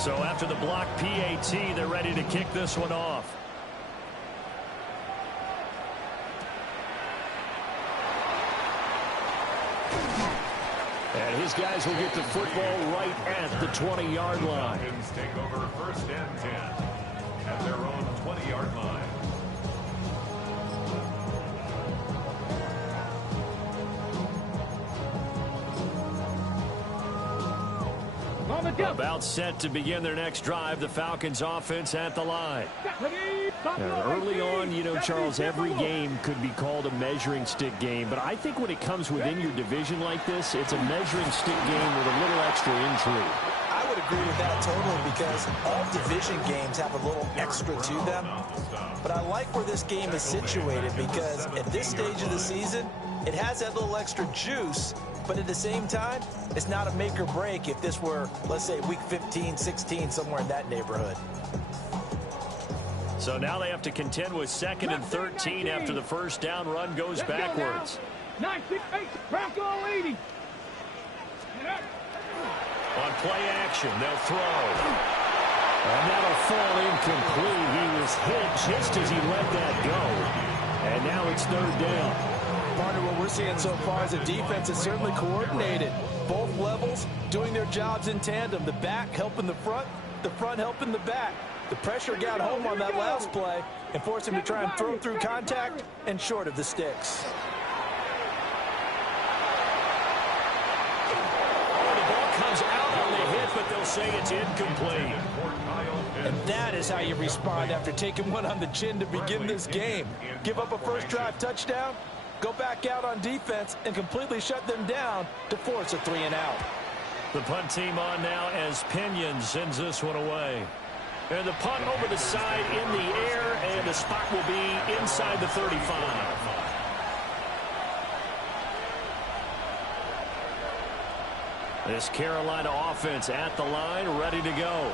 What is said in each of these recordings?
So after the block PAT, they're ready to kick this one off. And his guys will get the football right at the 20-yard line. Falcons take over 1st and 10 at their own 20-yard line. About set to begin their next drive, the Falcons offense at the line. Early on, you know, Charles, every game could be called a measuring stick game, but I think when it comes within your division like this, it's a measuring stick game with a little extra intrigue. I would agree with that totally, because all division games have a little extra to them. But I like where this game is situated, because at this stage of the season, it has that little extra juice. But at the same time, it's not a make or break if this were, let's say, week 15, 16, somewhere in that neighborhood. So now they have to contend with 2nd and 13 after the first down run goes backwards. 9-6-8, Bronco 80. On play action, they'll throw. And that'll fall incomplete. He was hit just as he let that go. And now it's 3rd down. Partner, what we're seeing so far is a defense is certainly coordinated. Both levels doing their jobs in tandem. The back helping the front helping the back. The pressure got home on that last play and forced him to try and throw through contact and short of the sticks. The ball comes out on the hit, but they'll say it's incomplete. And that is how you respond after taking one on the chin to begin this game. Give up a first drive touchdown, go back out on defense and completely shut them down to force a 3-and-out. The punt team on now as Pinion sends this one away. And the punt over the side in the air, and the spot will be inside the 35. This Carolina offense at the line, ready to go.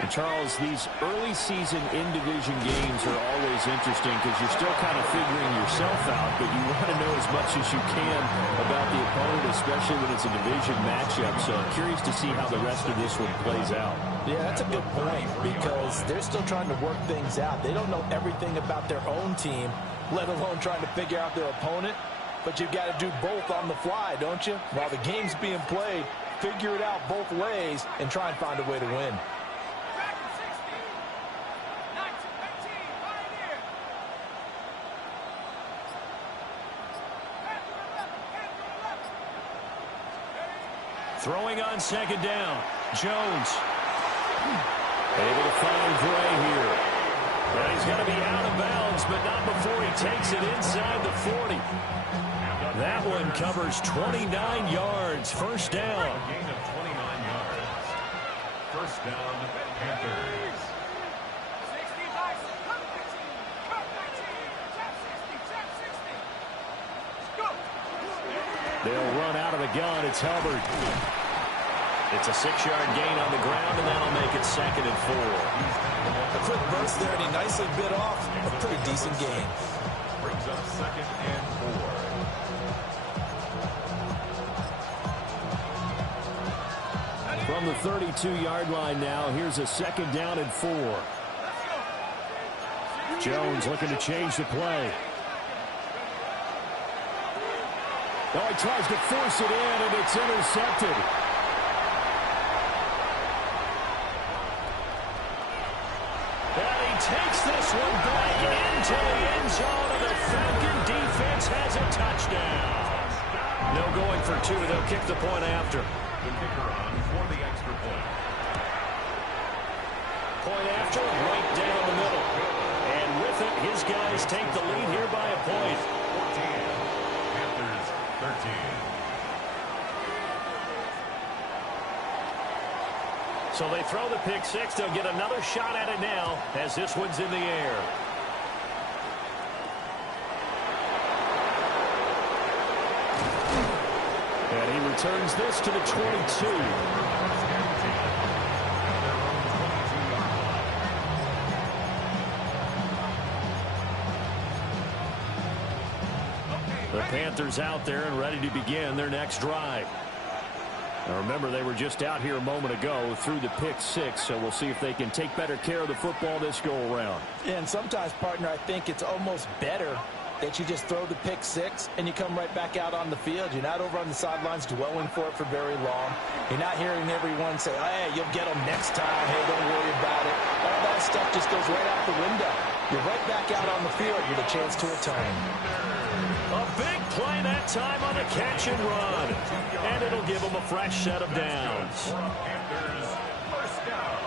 And Charles, these early season in-division games are always interesting because you're still kind of figuring yourself out, but you want to know as much as you can about the opponent, especially when it's a division matchup. So I'm curious to see how the rest of this one plays out. Yeah, that's a good point, because they're still trying to work things out. They don't know everything about their own team, let alone trying to figure out their opponent. But you've got to do both on the fly, don't you? While the game's being played, figure it out both ways and try and find a way to win. Throwing on 2nd down. Jones. Able to find Gray here. And he's going to be out of bounds, but not before he takes it inside the 40. That one covers 29 yards. First down. Gain of 29 yards. First down, Panthers. They'll run out of the gun. It's Hubbard. It's a 6-yard gain on the ground, and that'll make it 2nd and 4. A quick burst there, and he nicely bit off a pretty decent gain. Brings up 2nd and 4. From the 32-yard line now, here's a 2nd down and 4. Jones looking to change the play. Oh, he tries to force it in, and it's intercepted. And he takes this one back into the end zone, and the Falcon defense has a touchdown. No going for 2. They'll kick the point after. The kicker on for the extra point. Point after, right down the middle. And with it, his guys take the lead here by a point. 14. Panthers 13. So they throw the pick 6. They'll get another shot at it now as this one's in the air. And he returns this to the 22. The Panthers out there and ready to begin their next drive. Now remember, they were just out here a moment ago through the pick six, so we'll see if they can take better care of the football this go-around. Yeah, and sometimes, partner, I think it's almost better that you just throw the pick six and you come right back out on the field. You're not over on the sidelines dwelling for it for very long. You're not hearing everyone say, hey, you'll get them next time. Hey, don't worry about it. All that stuff just goes right out the window. You're right back out on the field with a chance to atone. A big play that time on the catch and run. And it'll give them a fresh set of downs. Panthers, first down.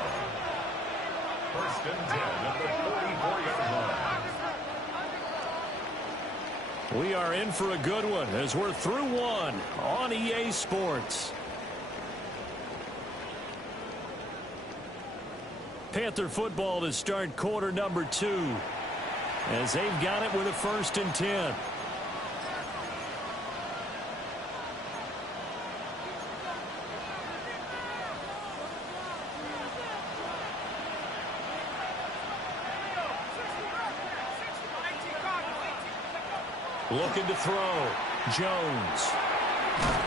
First and 10 at the 44-yard line. We are in for a good one as we're through one on EA Sports. Panther football to start quarter number 2 as they've got it with a first and 10. Looking to throw. Jones.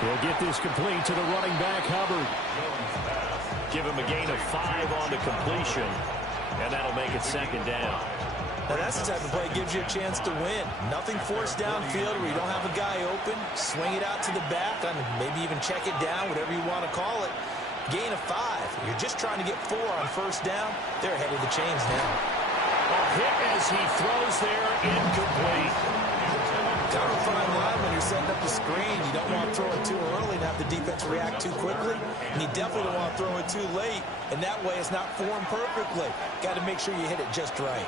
He'll get this complete to the running back, Hubbard. Give him a gain of 5 on the completion, and that'll make it second down. Now that's the type of play that gives you a chance to win. Nothing forced downfield where you don't have a guy open. Swing it out to the back, and maybe even check it down, whatever you want to call it. Gain of 5. You're just trying to get 4 on first down. They're ahead of the chains now. A hit as he throws there, incomplete. Kind of a fine line when you're setting up the screen. You don't want to throw it too early and have the defense react too quickly. And you definitely don't want to throw it too late. And that way it's not formed perfectly. Got to make sure you hit it just right.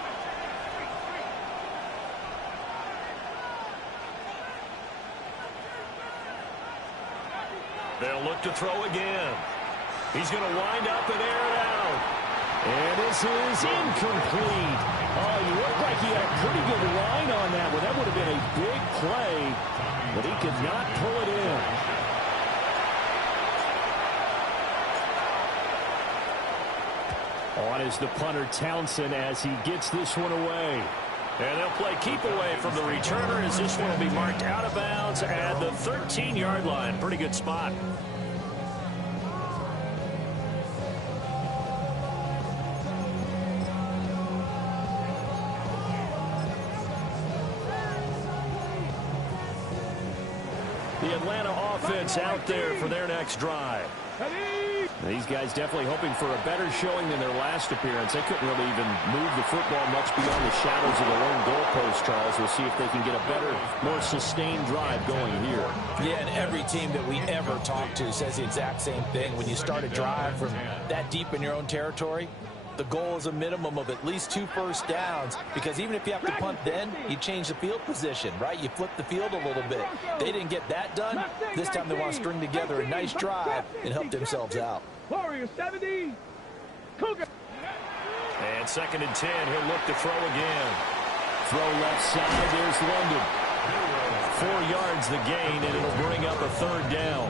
They'll look to throw again. He's going to wind up and air it out. And this is incomplete. Oh, you look like he had a pretty good line on that one. That would have been a big play, but he could not pull it in. On is the punter Townsend as he gets this one away. And they'll play keep away from the returner as this one will be marked out of bounds at the 13-yard line. Pretty good spot. The Atlanta offense out there for their next drive. These guys definitely hoping for a better showing than their last appearance. They couldn't really even move the football much beyond the shadows of their own goalpost, Charles. We'll see if they can get a better, more sustained drive going here. Yeah, and every team that we ever talk to says the exact same thing. When you start a drive from that deep in your own territory, the goal is a minimum of at least 2 first downs, because even if you have to punt then, you change the field position, right? You flip the field a little bit. They didn't get that done. This time they want to string together a nice drive and help themselves out. Warriors 70. Cougar. And second and 10, he'll look to throw again. Throw left side, there's London. 4 yards the gain, and it'll bring up a third down.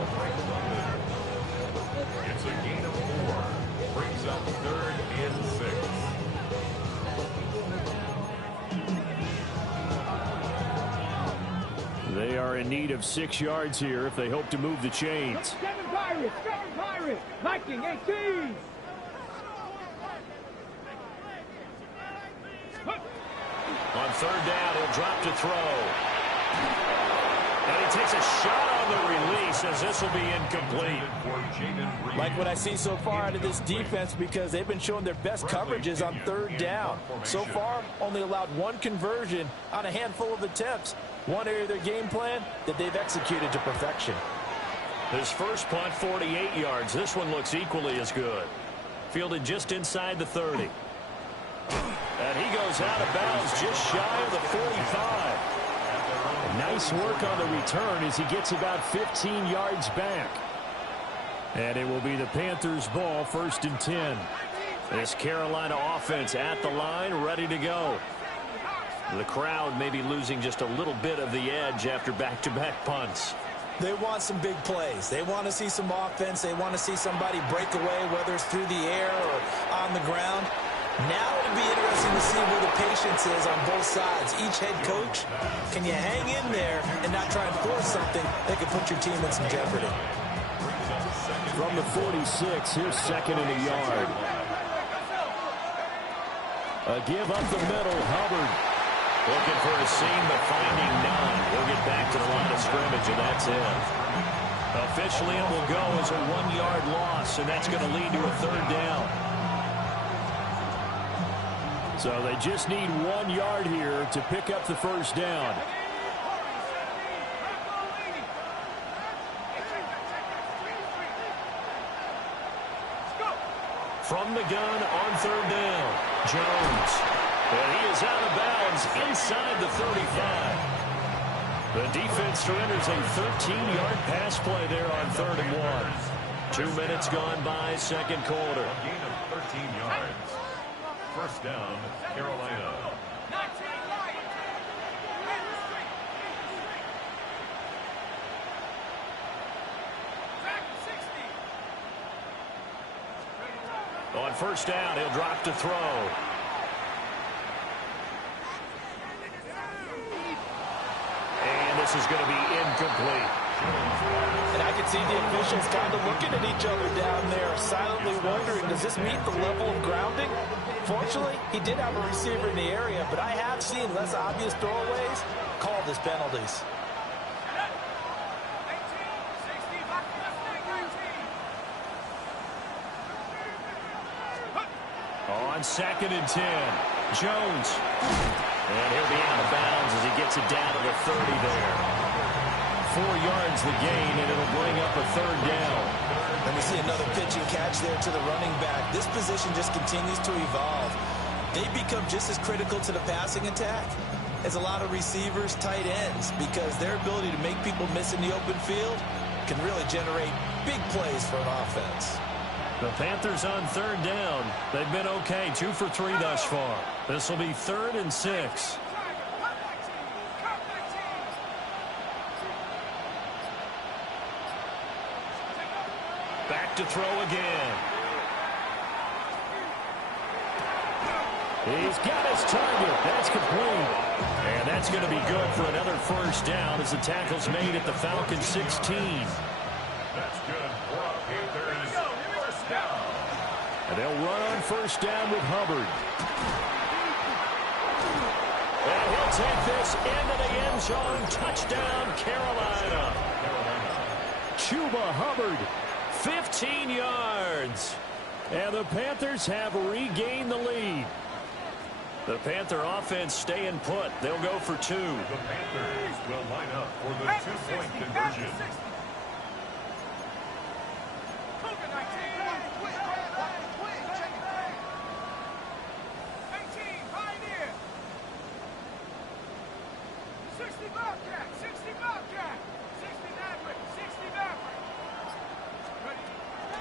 It's a gain of 4. Brings up third and 6. They are in need of 6 yards here if they hope to move the chains. 7 Pirates. 7 Pirates. Viking 18. On third down, he'll drop to throw. And he takes a shot on the release as this will be incomplete. Like what I see so far out of this defense, because they've been showing their best coverages on third down. So far, only allowed 1 conversion on a handful of attempts. One area of their game plan that they've executed to perfection. His first punt, 48 yards. This one looks equally as good. Fielded just inside the 30. And he goes out of bounds just shy of the 45. Nice work on the return as he gets about 15 yards back. And it will be the Panthers' ball, first and 10. This Carolina offense at the line, ready to go. The crowd may be losing just a little bit of the edge after back-to-back punts. They want some big plays. They want to see some offense. They want to see somebody break away, whether it's through the air or on the ground. Now it'll be interesting to see where the patience is on both sides. Each head coach, can you hang in there and not try and force something that could put your team in some jeopardy? Brings up From the 46, here's second and a yard. A give up the middle, Hubbard. Looking for a seam, but finding none. We'll get back to the line of scrimmage, and that's it. Officially, it will go as a 1-yard loss, and that's going to lead to a third down. So they just need 1 yard here to pick up the first down. From the gun on third down, Jones. And he is out of bounds inside the 35. The defense surrenders a 13-yard pass play there on 3rd and 1. 2 minutes gone by, second quarter. A gain of 13 yards. First down, Carolina. On first down, he'll drop to throw. And this is going to be incomplete. And I can see the officials kind of looking at each other down there, silently wondering, does this meet the level of grounding? Fortunately, he did have a receiver in the area, but I have seen less obvious throwaways called as penalties. On 2nd and 10, Jones. And he'll be out of bounds as he gets it down to the 30 there. 4 yards the gain, and it'll bring up a third down. And we see another pitch and catch there to the running back. This position just continues to evolve. They become just as critical to the passing attack as a lot of receivers, tight ends, because their ability to make people miss in the open field can really generate big plays for an offense. The Panthers on third down. They've been okay, 2 for 3 thus far. This will be 3rd and 6. Back to throw again. He's got his target. That's complete. And that's going to be good for another first down as the tackle's made at the Falcons 16. That's good for a Panthers first down. And they'll run on first down with Hubbard. And he'll take this into the end zone. Touchdown, Carolina. Chuba Hubbard. 15 yards. And the Panthers have regained the lead. The Panther offense staying put. They'll go for 2. The Panthers will line up for the 2-point conversion.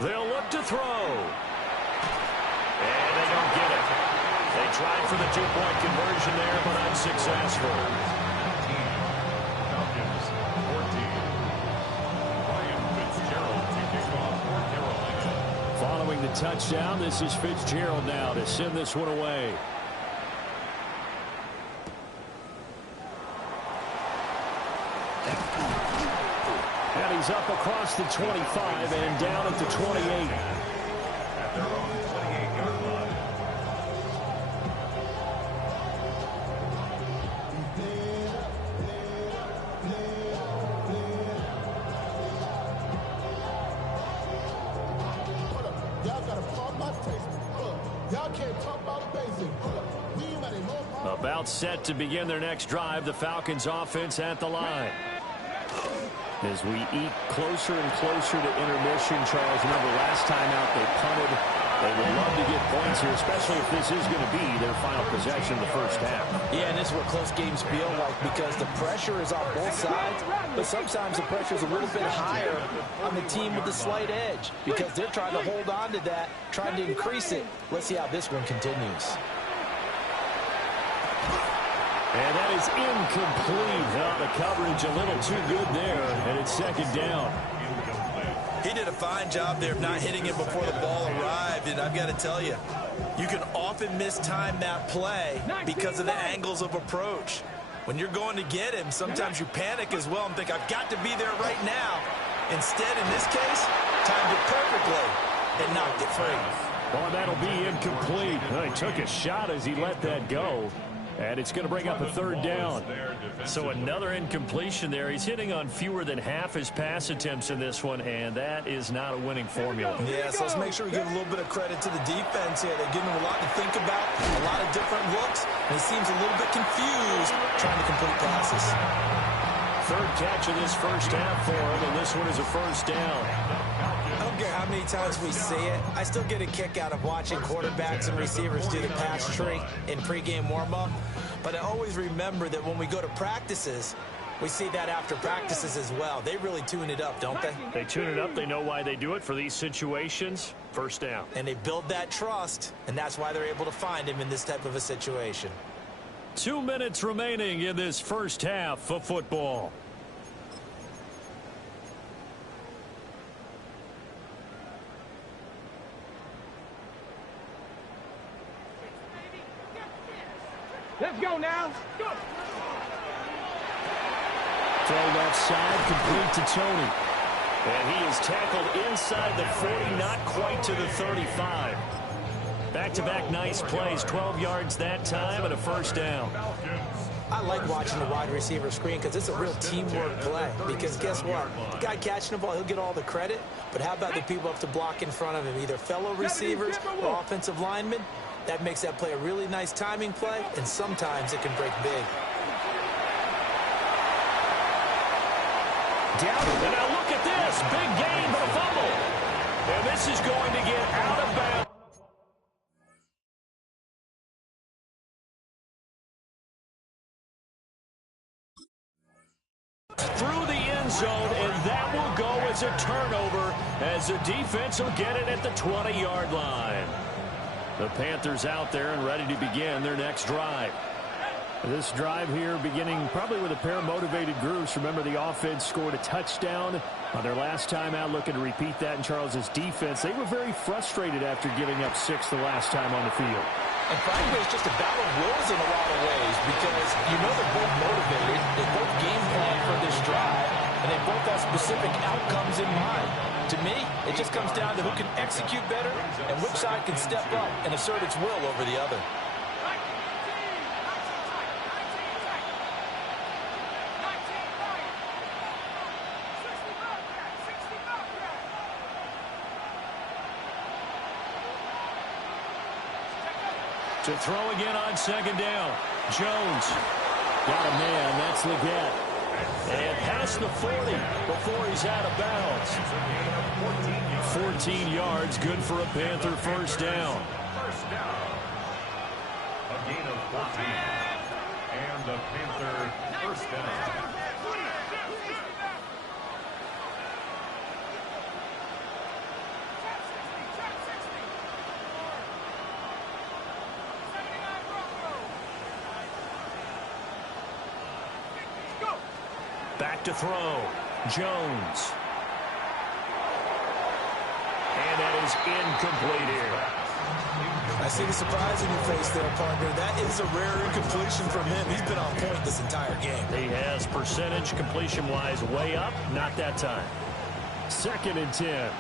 They'll look to throw. And they don't get it. They tried for the 2-point conversion there, but unsuccessful. Falcons 14. Ryan Fitzgerald to kick off for Carolina. Following the touchdown, this is Fitzgerald now to send this one away. And he's up across the 25 and down at the 28. At their own 28-yard line. Y'all gotta pump my face. Y'all can't talk about basic. We ain't got no. About set to begin their next drive, the Falcons offense at the line. As we eat closer and closer to intermission, Charles, remember last time out they punted. They would love to get points here, especially if this is going to be their final possession of the first half. Yeah, and this is what close games feel like because the pressure is on both sides, but sometimes the pressure is a little bit higher on the team with the slight edge because they're trying to hold on to that, trying to increase it. Let's see how this one continues. And that is incomplete. Now the coverage a little too good there, and it's second down. He did a fine job there of not hitting it before the ball arrived, and I've got to tell you, you can often mistime that play because of the angles of approach. When you're going to get him, sometimes you panic as well and think, I've got to be there right now. Instead, in this case, timed it perfectly and knocked it free. Oh, that'll be incomplete. Well, he took a shot as he let that go. And it's going to bring up a third down. So another incompletion there. He's hitting on fewer than half his pass attempts in this one, and that is not a winning formula. Yeah, so let's make sure we give a little bit of credit to the defense here. They're giving him a lot to think about, a lot of different looks, and he seems a little bit confused trying to complete passes. Third catch of this first half for him, and this one is a first down. I don't care how many times we see it. I still get a kick out of watching quarterbacks and receivers do the pass tree in pregame warm-up. But I always remember that when we go to practices, we see that after practices as well. They really tune it up, don't they? They tune it up. They know why they do it for these situations. First down. And they build that trust, and that's why they're able to find him in this type of a situation. 2 minutes remaining in this first half of football. Let's go now. Go. Throw left side, complete to Tony. And he is tackled inside the 40, not quite to the 35. Back-to-back nice plays, 12 yards that time and a first down. I like watching the wide receiver screen because it's a real teamwork play. Because guess what? The guy catching the ball, he'll get all the credit. But how about the people up to block in front of him, either fellow receivers or offensive linemen? That makes that play a really nice timing play, and sometimes it can break big. Down, and now look at this. Big gain, but a fumble. And this is going to get out of bounds. Through the end zone, and that will go as a turnover as the defense will get it at the 20-yard line. The Panthers out there and ready to begin their next drive. This drive here beginning probably with a pair of motivated groups. Remember, the offense scored a touchdown on their last time out, looking to repeat that in Charles's defense. They were very frustrated after giving up 6 the last time on the field. And frankly, it's just a battle of wills in a lot of ways because you know they're both motivated, they both game plan for this drive, and they both have specific outcomes in mind. To me, it just comes down to who can execute better and which side can step up and assert its will over the other. To throw again on second down. Jones. Got a man. That's Leggett. And past the 40 before he's out of bounds. 14 yards, good for a Panther first down. First down. A gain of 14. And the Panther first down. Back to throw. Jones. And that is incomplete here. I see the surprise in your face there, partner. That is a rare incompletion from him. He's been on point this entire game. He has percentage completion-wise way up. Not that time. 2nd and 10.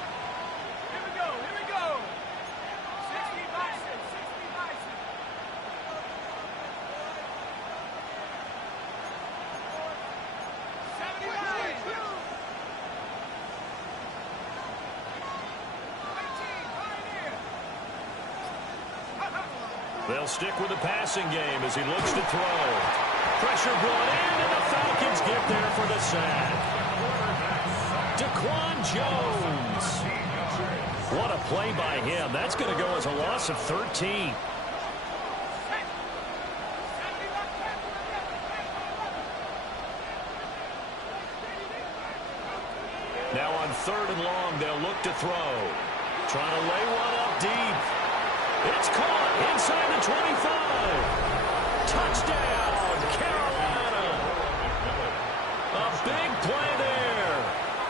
They'll stick with the passing game as he looks to throw. Pressure brought in, and the Falcons get there for the sack. Daquan Jones. What a play by him. That's going to go as a loss of 13. Now on 3rd and long, they'll look to throw. Trying to lay one up deep. It's caught inside the 25. Touchdown, Carolina. A big play there.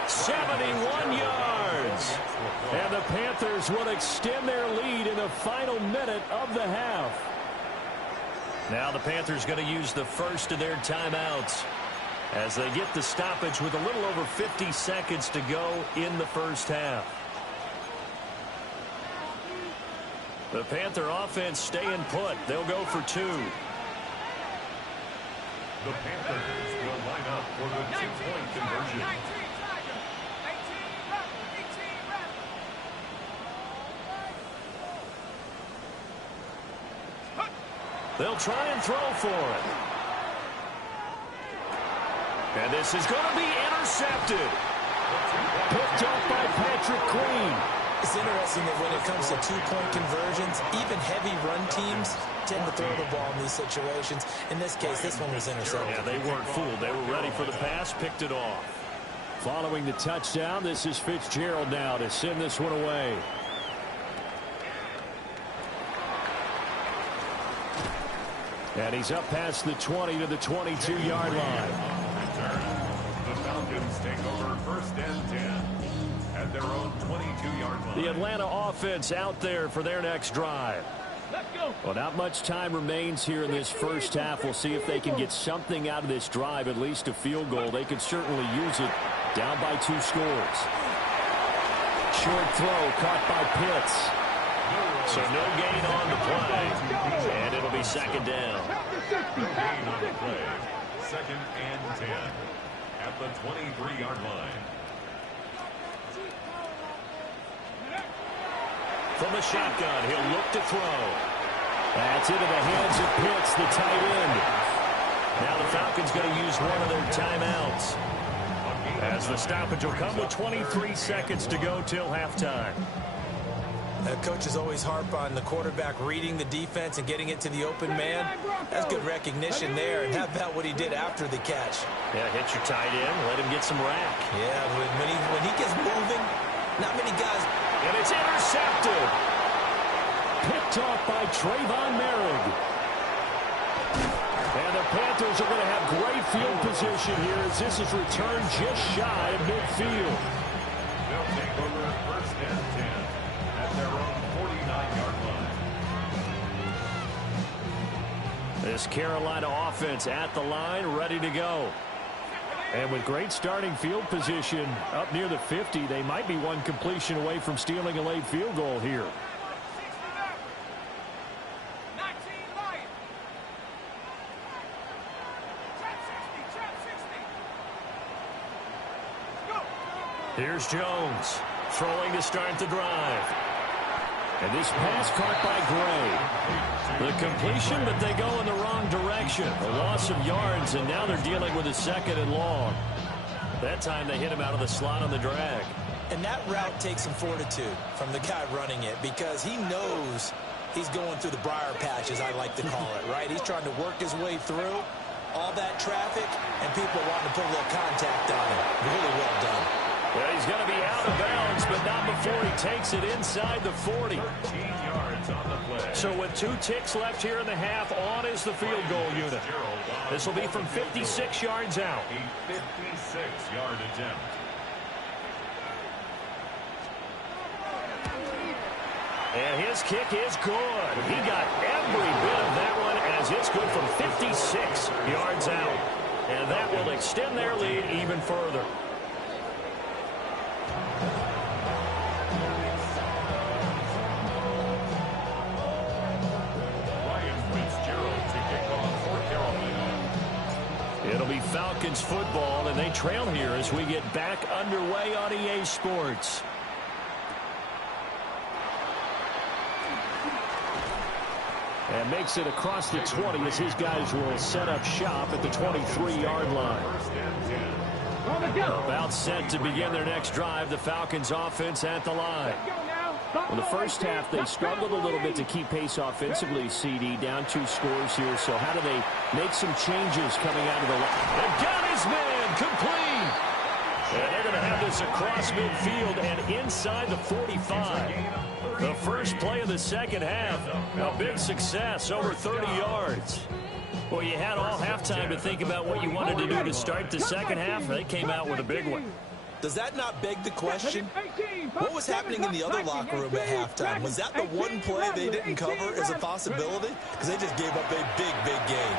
71 yards. And the Panthers will extend their lead in the final minute of the half. Now the Panthers going to use the first of their timeouts. as they get the stoppage with a little over 50 seconds to go in the first half. The Panther offense staying put. They'll go for 2. The Panthers will line up for the 2-point conversion. They'll try and throw for it. And this is going to be intercepted. Picked up by Patrick Queen. It's interesting that when it comes to 2-point conversions, even heavy run teams tend to throw the ball in these situations. In this case, this one was intercepted. Yeah, they weren't fooled. They were ready for the pass, picked it off. Following the touchdown, this is Fitzgerald now to send this one away. And he's up past the 20 to the 22-yard line. The Falcons take over 1st and 10 at their own 22-yard line. The Atlanta offense out there for their next drive. Let's go. Well, not much time remains here in this first half. We'll see if they can get something out of this drive, at least a field goal. They could certainly use it down by 2 scores. Short throw caught by Pitts. So no gain on the play, and it'll be 2nd down. No gain on the play. 2nd and 10 at the 23-yard line. From the shotgun, he'll look to throw. That's into the hands of Pitts, the tight end. Now the Falcons going to use one of their timeouts, as the stoppage will come with 23 seconds to go till halftime. Coaches always harp on the quarterback reading the defense and getting it to the open man. That's good recognition there. And how about what he did after the catch? Yeah, hit your tight end, let him get some rack. Yeah, when he gets moving, not many guys. And it's intercepted. Picked off by Trayvon Merrick. And the Panthers are going to have great field position here as this is returned just shy of midfield. They'll take over 1st and 10 at their own 49-yard line. This Carolina offense at the line, ready to go. And with great starting field position up near the 50, they might be one completion away from stealing a late field goal here. Here's Jones, throwing to start the drive. And this pass caught by Gray. The completion, but they go in the wrong direction. A loss of yards, and now they're dealing with a 2nd and long. That time they hit him out of the slot on the drag. And that route takes some fortitude from the guy running it because he knows he's going through the briar patch, as I like to call it, right? He's trying to work his way through all that traffic, and people wanting to put a little contact on him. Really well done. Yeah, he's going to be out of bounds, but not before he takes it inside the 40. 13 yards on the play. So with 2 ticks left here in the half, on is the field goal unit. This will be from 56 yards out. A 56-yard attempt. And his kick is good. He got every bit of that one as it's good from 56 yards out. And that will extend their lead even further. It'll be Falcons football, and they trail here as we get back underway on EA Sports. And makes it across the 20 as his guys will set up shop at the 23-yard line. About set to begin their next drive, the Falcons offense at the line. Well, the first half, they struggled a little bit to keep pace offensively, CD, down 2 scores here. So how do they make some changes coming out of the line? They got his man complete. And they're going to have this across midfield and inside the 45. The first play of the second half, a big success, over 30 yards. Well, you had all halftime to think about what you wanted to do to start the second half. They came out with a big one. Does that not beg the question? What was happening in the other locker room at halftime? Was that the one play they didn't cover as a possibility? Because they just gave up a big, big gain.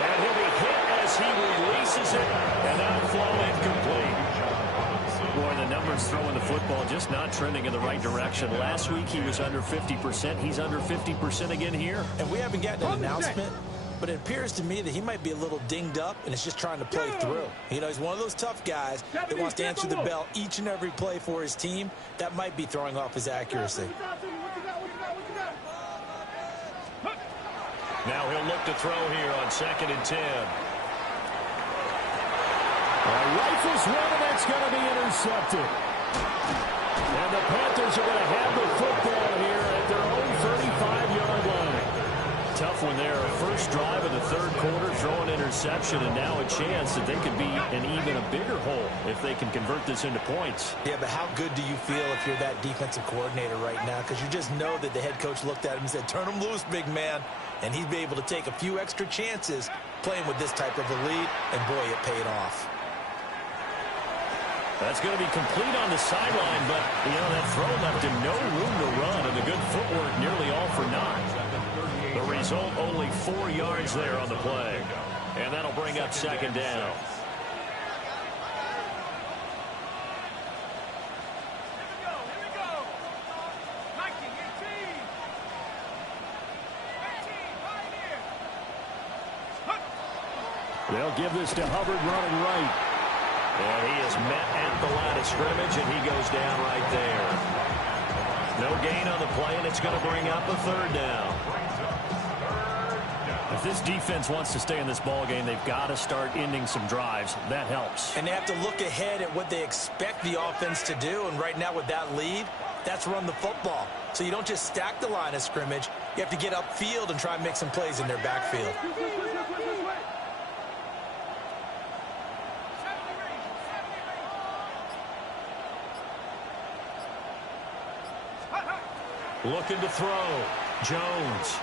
And he'll be hit as as he releases it, and outflow incomplete. Boy, the numbers throwing the football just not trending in the right direction. Last week he was under 50%. He's under 50% again here. And we haven't gotten an announcement, but it appears to me that he might be a little dinged up and is just trying to play through. You know, he's one of those tough guys that wants to answer the bell each and every play for his team. That might be throwing off his accuracy. Now he'll look to throw here on 2nd and 10. Rifles one, and that's going to be intercepted. And the Panthers are going to have the football here at their own 35-yard line. Tough one there. First drive of the third quarter, throw an interception, and now a chance that they could be in even a bigger hole if they can convert this into points. Yeah, but how good do you feel if you're that defensive coordinator right now? Because you just know that the head coach looked at him and said, turn him loose, big man. And he'd be able to take a few extra chances playing with this type of a lead, and boy, it paid off. That's going to be complete on the sideline, but, you know, that throw left him no room to run, and the good footwork nearly all for naught. The result, only 4 yards there on the play. And that'll bring up 2nd down. They'll give this to Hubbard running right. And he is met at the line of scrimmage, and he goes down right there. No gain on the play, and it's going to bring up a 3rd down. If this defense wants to stay in this ball game, they've got to start ending some drives. That helps. And they have to look ahead at what they expect the offense to do. And right now with that lead, that's run the football. So you don't just stack the line of scrimmage. You have to get upfield and try and make some plays in their backfield. Looking to throw. Jones.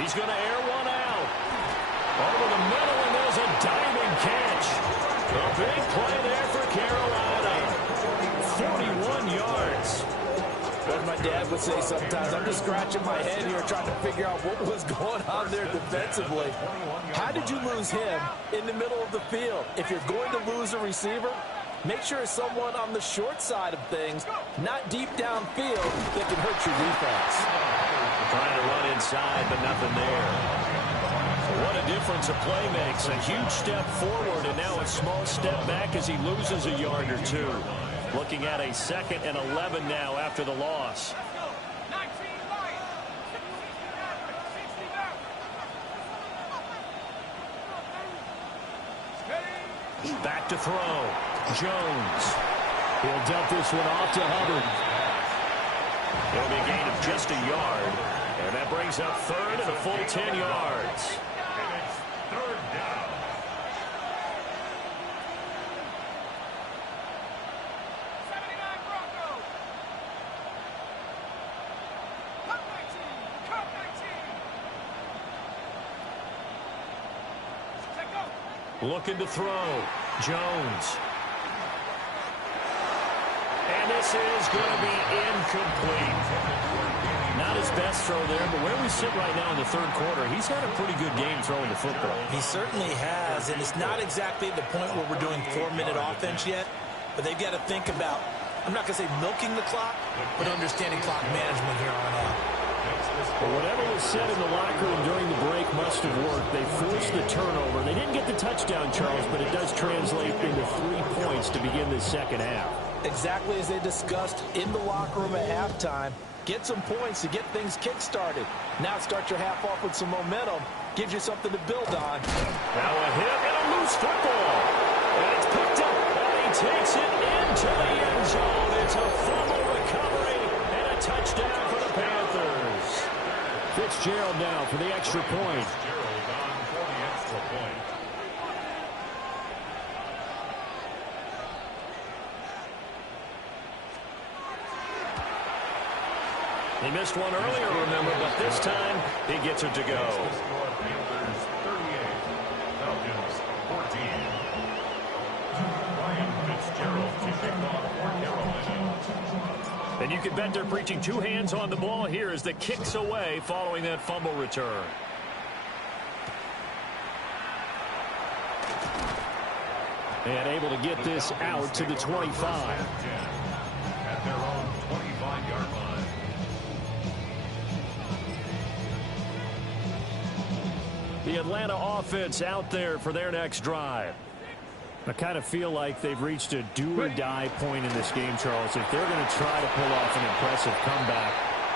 He's going to air one out. Over the middle, and there's a diving catch. A big play there for Carolina. 41 yards. As my dad would say sometimes, I'm just scratching my head here trying to figure out what was going on there defensively. How did you lose him in the middle of the field? If you're going to lose a receiver, make sure it's someone on the short side of things, not deep downfield, that can hurt your defense. Trying to run inside, but nothing there. What a difference a play makes. A huge step forward, and now a small step back as he loses a yard or two. Looking at a 2nd and 11 now after the loss. Back to throw. Jones. He'll dump this one off to Hubbard. It'll be a gain of just a yard. And that brings up 3rd and a full 10 yards. It's 3rd down. Looking to throw. Jones. And this is going to be incomplete. Not his best throw there, but where we sit right now in the third quarter, he's had a pretty good game throwing the football. He certainly has, and it's not exactly the point where we're doing 4-minute offense yet, but they've got to think about, I'm not going to say milking the clock, but understanding clock management here on out. Well, whatever was said in the locker room during the break must have worked. They forced the turnover. They didn't get the touchdown, Charles, but it does translate into 3 points to begin this second half. Exactly as they discussed in the locker room at halftime. Get some points to get things kick-started. Now start your half off with some momentum. Gives you something to build on. Now a hit and a loose football. And it's picked up. And he takes it into the end zone. It's a fumble recovery and a touchdown for the Panthers. Fitzgerald now for the extra point. Fitzgerald on for the extra point. He missed one earlier, remember, but this time he gets it to go. Panthers 38, Falcons 14. Ryan Fitzgerald to kick off for Carolina. And you can bet they're preaching 2 hands on the ball here as the kick's away following that fumble return. And able to get this out to the 25. At their own 25-yard line. The Atlanta offense out there for their next drive. I kind of feel like they've reached a do-or-die point in this game, Charles. If they're going to try to pull off an impressive comeback,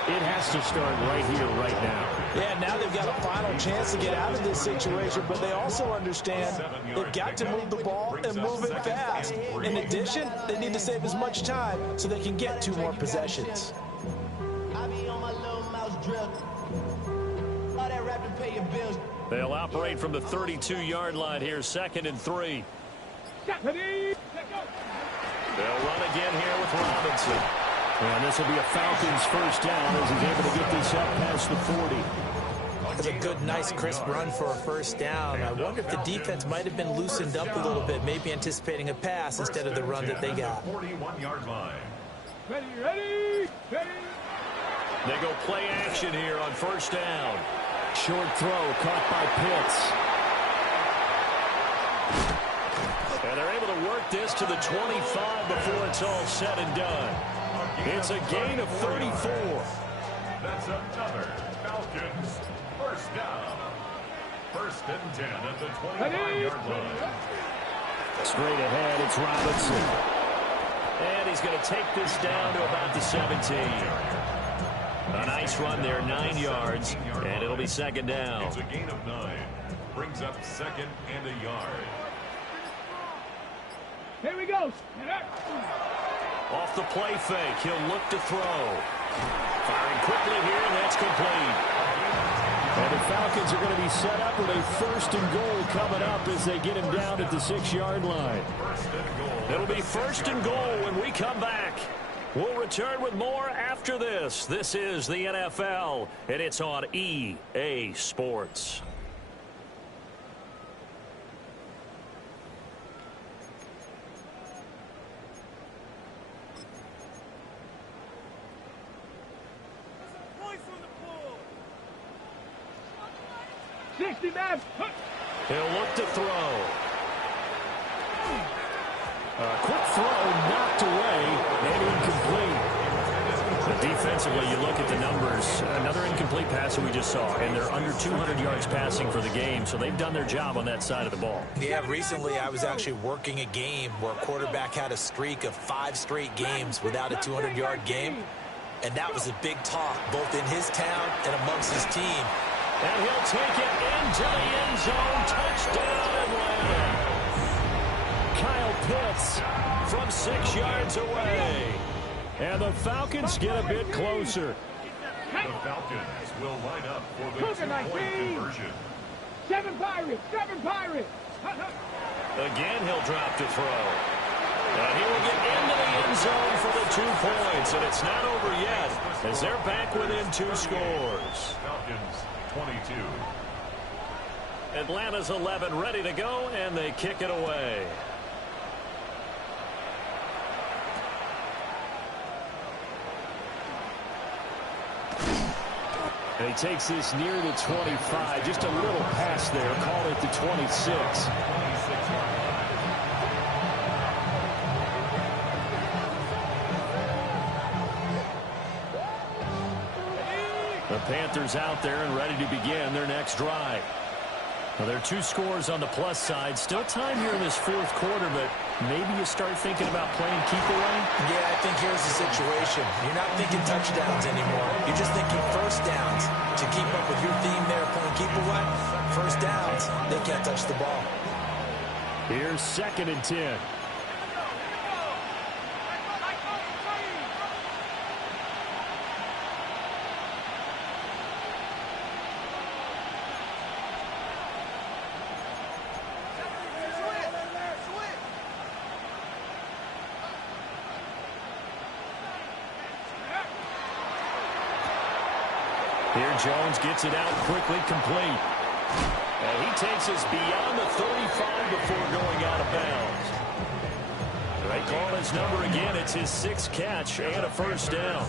it has to start right here, right now. Yeah, now they've got a final chance to get out of this situation, but they also understand they've got to move the ball and move it fast. In addition, they need to save as much time so they can get 2 more possessions. They'll operate from the 32-yard line here, 2nd and 3. They'll run again here with Robinson. And this will be a Falcons first down as he's able to get this up past the 40. That's a good, nice, crisp run for a first down. I wonder if the defense might have been loosened up a little bit, maybe anticipating a pass instead of the run that they got. 41-yard line. Ready. They go play action here on first down. Short throw caught by Pitts. And they're able to work this to the 25 before it's all said and done. It's a gain of 34. That's another Falcons first down. 1st and 10 at the 25-yard line. Straight ahead, it's Robinson. And he's going to take this down to about the 17. A nice run there, 9 yards, and it'll be 2nd down. It's a gain of 9. Brings up 2nd and a yard. Here we go. Off the play fake, he'll look to throw. Firing quickly here, and that's complete. And the Falcons are going to be set up with a 1st and goal coming up as they get him down at the 6-yard line. It'll be 1st and goal when we come back. We'll return with more after this. This is the NFL, and it's on EA Sports. He'll look to throw. A quick throw knocked away and incomplete. But defensively, you look at the numbers. Another incomplete pass that we just saw, and they're under 200 yards passing for the game, so they've done their job on that side of the ball. Yeah, recently I was actually working a game where a quarterback had a streak of 5 straight games without a 200-yard game, and that was a big talk both in his town and amongst his team. And he'll take it into the end zone. Touchdown, Atlanta. Kyle Pitts from 6 yards away. And the Falcons get a bit closer. The Falcons will line up for the 2-point conversion. 7 Pirates. Again, he'll drop to throw. And he will get into the end zone for the 2 points. And it's not over yet as they're back within 2 scores. Falcons 22. Atlanta's 11 ready to go, and they kick it away. And he takes this near the 25. Just a little pass there. Call it the 26. The Panthers out there and ready to begin their next drive. Well, there are 2 scores on the plus side. Still time here in this 4th quarter, but maybe you start thinking about playing keep away? Yeah, I think here's the situation. You're not thinking touchdowns anymore. You're just thinking first downs. To keep up with your theme there, playing keep away, first downs, they can't touch the ball. Here's 2nd and 10. Here Jones gets it out quickly, complete. And he takes us beyond the 35 before going out of bounds. They call his number again. It's his 6th catch and a first down.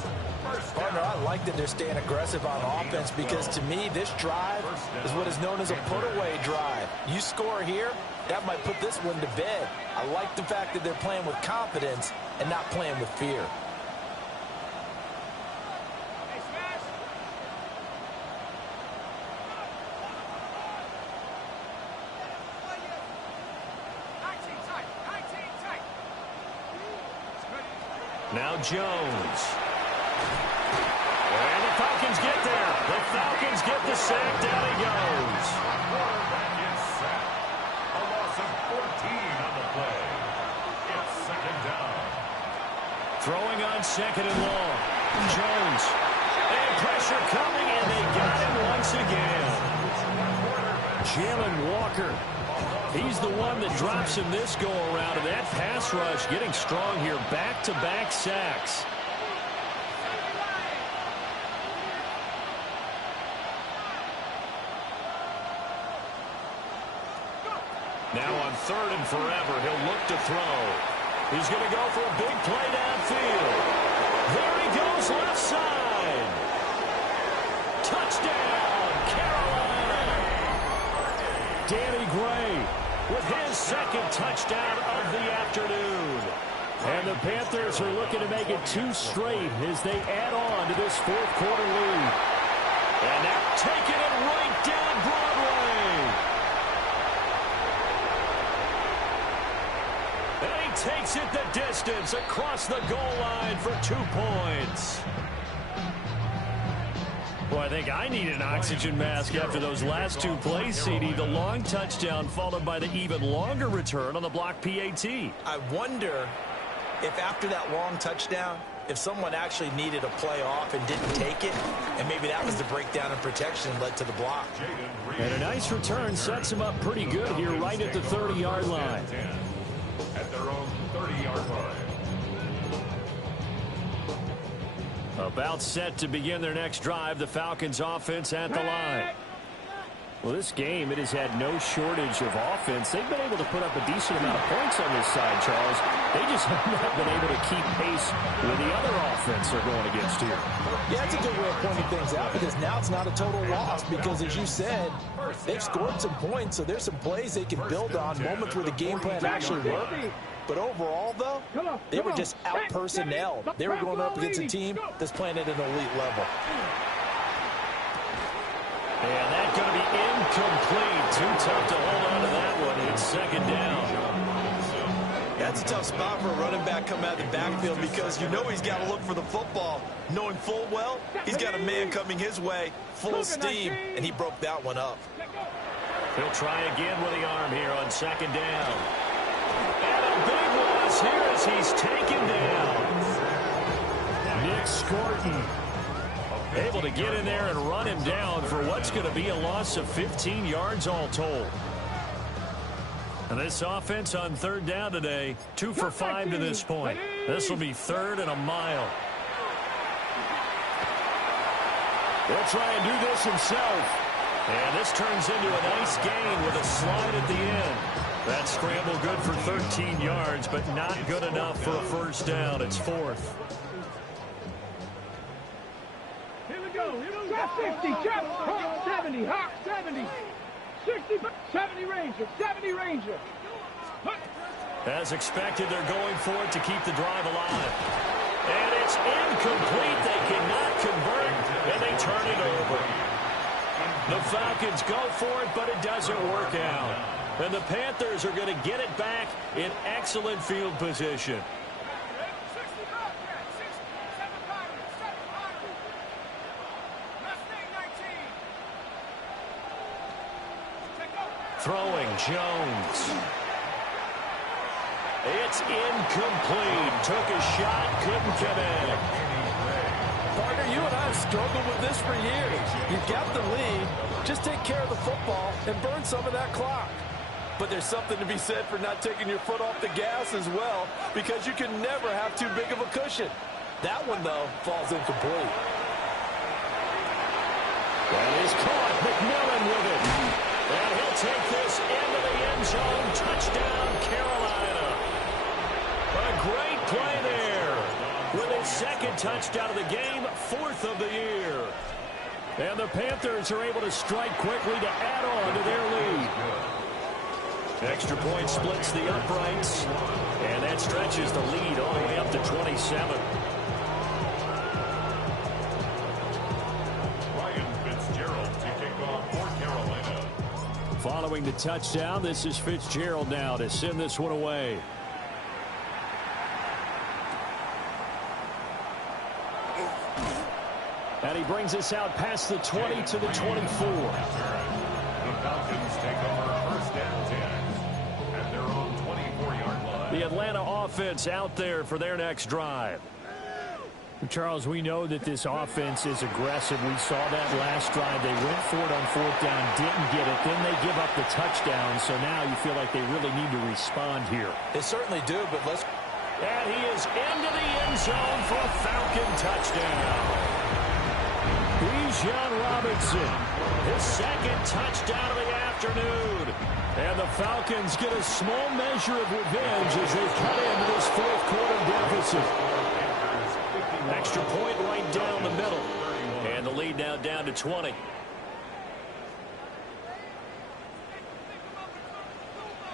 Partner, I like that they're staying aggressive on offense because to me, this drive is what is known as a put-away drive. You score here, that might put this one to bed. I like the fact that they're playing with confidence and not playing with fear. Now Jones. And the Falcons get there. The Falcons get the sack. Down he goes. Quarterback is sacked. A loss of 14 on the play. It's second down. Throwing on second and long. Jones. And pressure coming, and they got him once again. Jalen Walker. He's the one that drops him this go-around, and that pass rush getting strong here. Back-to-back sacks. Now on third and forever, he'll look to throw. He's going to go for a big play downfield. There he goes, left side. Touchdown, Carolina. Danny Gray with his second touchdown of the afternoon. And the Panthers are looking to make it 2 straight as they add on to this fourth quarter lead. And they're taking it right down Broadway. And he takes it the distance across the goal line for 2 points. Well, I think I need an oxygen mask after those last 2 plays, CD. The long touchdown followed by the even longer return on the block PAT. I wonder if after that long touchdown, if someone actually needed a play off and didn't take it, and maybe that was the breakdown in protection that led to the block. And a nice return sets him up pretty good here right at the 30-yard line. At their own 30-yard line. About set to begin their next drive, the Falcons offense at the line. Well, this game, it has had no shortage of offense. They've been able to put up a decent amount of points on this side, Charles. They just have not been able to keep pace with the other offense they're going against here. Yeah, that's a good way of pointing things out because now it's not a total loss because, as you said, they've scored some points, so there's some plays they can build on, moments where the game plan actually worked. But overall, though, they were just out-personnel. They were going up against a team that's playing at an elite level. And that's going to be incomplete. Too tough to hold on to that one. It's second down. That's a tough spot for a running back coming out of the backfield because you know he's got to look for the football, knowing full well he's got a man coming his way, full steam, and he broke that one up. He'll try again with the arm here on second down. And a big loss here as he's taken down. Nick Scorton able to get in there and run him down for what's going to be a loss of 15 yards all told. And this offense on third down today, 2 for 5 to this point. This will be third and a mile. They'll try and do this himself. And this turns into a nice gain with a slide at the end. That scramble good for 13 yards, but not good enough for a first down. It's fourth. Here we go. 50, check. Hawk 70, Hawk 70. 60, 70 Ranger, 70 Ranger. As expected, they're going for it to keep the drive alive. And it's incomplete. They cannot convert, and they turn it over. The Falcons go for it, but it doesn't work out. And the Panthers are going to get it back in excellent field position. Throwing, Jones. It's incomplete. Took a shot, couldn't connect. Partner, you and I have struggled with this for years. You've got the lead. Just take care of the football and burn some of that clock. But there's something to be said for not taking your foot off the gas as well, because you can never have too big of a cushion. That one, though, falls incomplete. That is caught. McMillan with it. And he'll take this into the end zone. Touchdown, Carolina. A great play there with his second touchdown of the game, 4th of the year. And the Panthers are able to strike quickly to add on to their lead. Extra point splits the uprights, and that stretches the lead all the way up to 27. Following the touchdown, this is Fitzgerald now to send this one away. And he brings us out past the 20 to the 24. The Falcons take over 1st and 10 at their own 24-yard line. The Atlanta offense out there for their next drive. Charles, we know that this offense is aggressive. We saw that last drive. They went for it on 4th down, didn't get it. Then they give up the touchdown. So now you feel like they really need to respond here. They certainly do, but let's... And he is into the end zone for a Falcon touchdown. Bijan Robinson, his second touchdown of the afternoon. And the Falcons get a small measure of revenge as they cut into this 4th quarter deficit. Extra point right down the middle. And the lead now down to 20.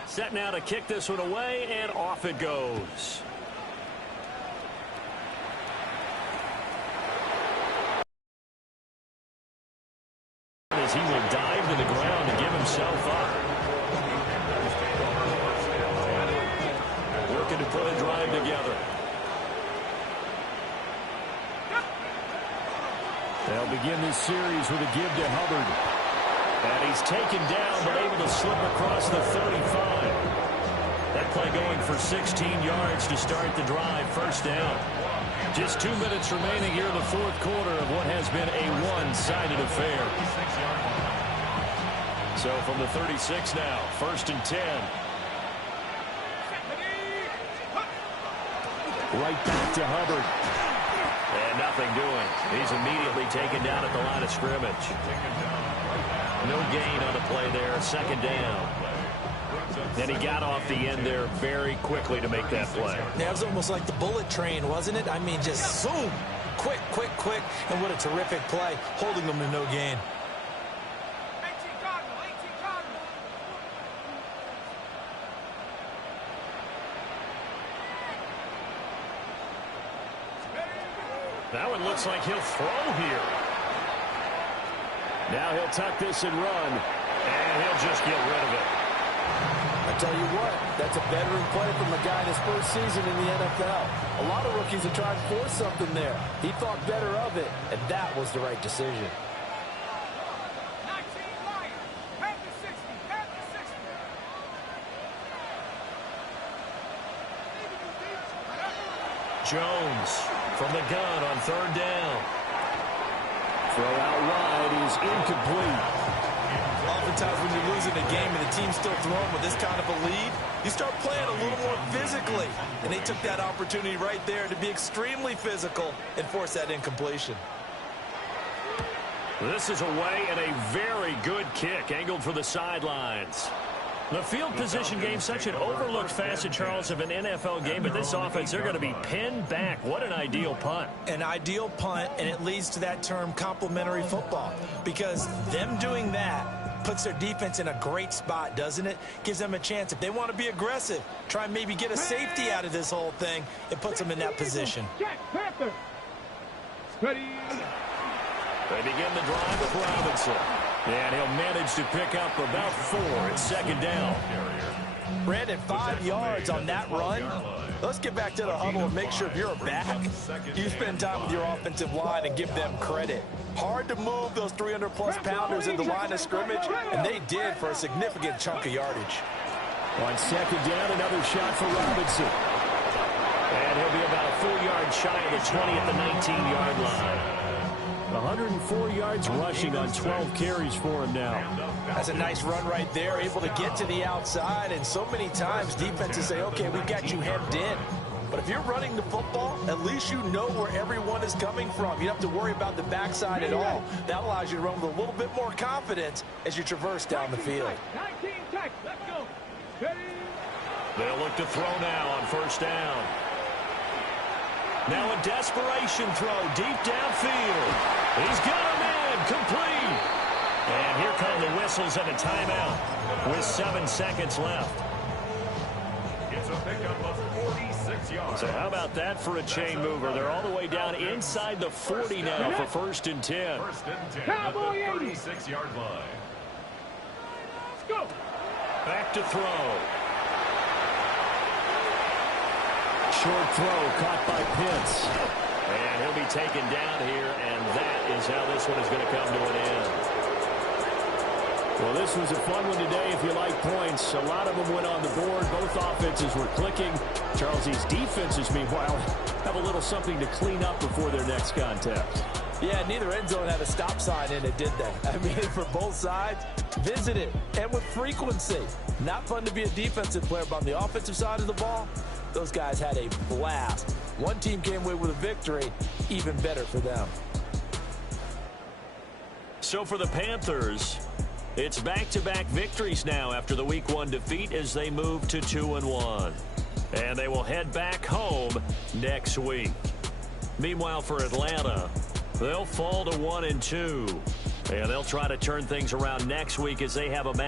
Set now to kick this one away, and off it goes. As he will dive to the ground to give himself up. Working to put a drive together. They'll begin this series with a give to Hubbard. And he's taken down, but able to slip across the 35. That play going for 16 yards to start the drive, 1st down. Just 2 minutes remaining here in the 4th quarter of what has been a one-sided affair. So from the 36 now, 1st and 10. Right back to Hubbard. And nothing doing. He's immediately taken down at the line of scrimmage. No gain on the play there, 2nd down. And he got off the end there very quickly to make that play. Yeah, it was almost like the bullet train, wasn't it? I mean, just zoom. Quick, quick, quick. And what a terrific play, holding them to no gain. Now it looks like he'll throw here. Now he'll tuck this and run. And he'll just get rid of it. I tell you what, that's a veteran play from a guy in his first season in the NFL. A lot of rookies are trying to force something there. He thought better of it, and that was the right decision. Jones from the gun on 3rd down. Throw out wide is incomplete. Oftentimes when you're losing a game and the team's still throwing with this kind of a lead, you start playing a little more physically. And they took that opportunity right there to be extremely physical and force that incompletion. This is away and a very good kick angled for the sidelines. The field position game, such an overlooked facet, Charles, of an NFL game, but this offense, they're going to be pinned back. What an ideal punt. An ideal punt, and it leads to that term complementary football, because them doing that puts their defense in a great spot, doesn't it? Gives them a chance. If they want to be aggressive, try and maybe get a safety out of this whole thing, it puts them in that position. Panther. Ready. They begin the drive with Robinson. And he'll manage to pick up about 4 at 2nd down. Brandon, 5 yards on that run. Let's get back to the huddle and make sure if you're a back, you spend time with your offensive line and give them credit. Hard to move those 300-plus pounders in the line of scrimmage, and they did for a significant chunk of yardage. On 2nd down, another shot for Robinson. And he'll be about a full yard shy of the 20 at the 19-yard line. 104 yards rushing on 12 carries for him now. That's a nice run right there, able to get to the outside, and so many times defenses say, okay, we've got you hemmed in. But if you're running the football, at least you know where everyone is coming from. You don't have to worry about the backside at all. That allows you to run with a little bit more confidence as you traverse down the field. 19 tech, let's go. Ready. They'll look to throw now on 1st down. Now a desperation throw deep downfield. He's got him in. Complete. And here come the whistles and a timeout with 7 seconds left. It's a pickup of 46 yards. So how about that for a chain mover? They're all the way down inside the 40 now for 1st and 10. 1st and 10 at the 36-yard line. Let's go. Back to throw. Short throw caught by Pitts. And he'll be taken down here, and that is how this one is going to come to an end. Well, this was a fun one today if you like points. A lot of them went on the board. Both offenses were clicking. Charles, these defenses, meanwhile, have a little something to clean up before their next contest. Yeah, neither end zone had a stop sign in it, did they? I mean, for both sides, visit it, and with frequency. Not fun to be a defensive player, but on the offensive side of the ball, those guys had a blast. One team came away with a victory, even better for them. So for the Panthers, it's back-to-back victories now after the Week 1 defeat as they move to 2-1. And they will head back home next week. Meanwhile, for Atlanta, they'll fall to 1-2. And they'll try to turn things around next week as they have a match.